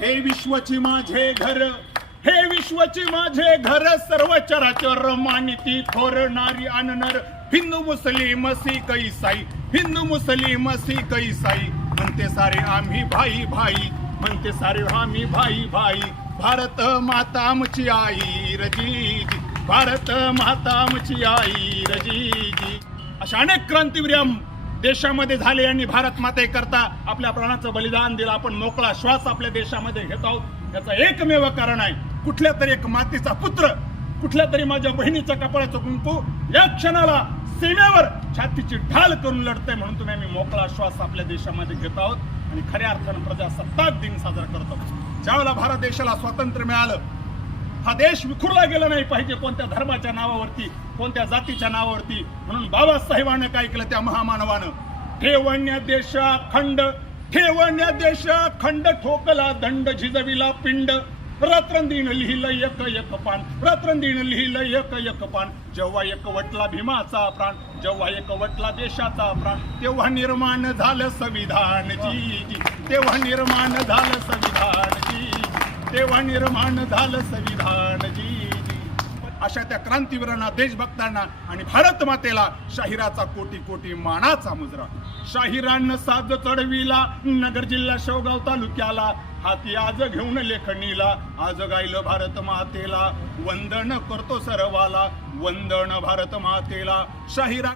हे विश्वची माझे घर, हे विश्वची माझे घर, सर्व चराचर मानिती थोरणारी अननर, हिंदू मुस्लिम सिख ईसाई, हिंदू मुस्लिम सिख ईसाई, म्हणते सारे आम्ही भाई भाई, म्हणते सारे आम्ही भाई भाई, भारत माता आमची आई रजीजी, भारत माता आमची आई रजीजी. अशा अनेक क्रांतीवीर देशामध्ये झाले आणि भारत मातेकरता आपल्या प्राणाचं बलिदान दिलं. आपण मोकळा श्वास आपल्या देशामध्ये घेत आहोत. याचं एकमेव कारण आहे, कुठल्या तरी एक मातीचा पुत्र, कुठल्या तरी माझ्या बहिणीच्या कपाळाचं कुंकू या क्षणाला सीमेवर छातीची ढाल करून लढतंय, म्हणून तुम्ही आम्ही मोकळा श्वास आपल्या देशामध्ये घेत आहोत आणि खऱ्या अर्थानं प्रजासत्ताक दिन साजरा करतो. ज्यावेळेला भारत देशाला स्वातंत्र्य मिळालं, हा देश विखुरला गेला नाही पाहिजे कोणत्या धर्माच्या नावावरती, कोणत्या जातीच्या नावावरती. म्हणून बाबासाहेबांनी काय केलं, त्या महामानवानं ठेवण्या देशा खंड, ठेवण्या देशा खंड, ठोकला दंड, झिजविला पिंड, रात्रंदिन लिहिलं एक एक पान, रात्रंदिन लिहिलं एक एक पान, जेव्हा एक वटला भीमाचा प्राण, जेव्हा एक वटला देशाचा प्राण, तेव्हा निर्माण झालं संविधान जी, तेव्हा निर्माण झालं संविधान जी, तेव्हा निर्माण झालं संविधान जी. अशा त्या क्रांतीवीरांना, देशभक्तांना आणि भारत मातेला शाहिराचा कोटी कोटी मानाचा मुजरा. शाहिरांना साज चढविला नगर जिल्हा शेवगाव तालुक्याला, हाती आज घेऊन लेखणीला, आज गायलं भारत मातेला, वंदन करतो सर्वाला, वंदन भारत मातेला. शाहिरा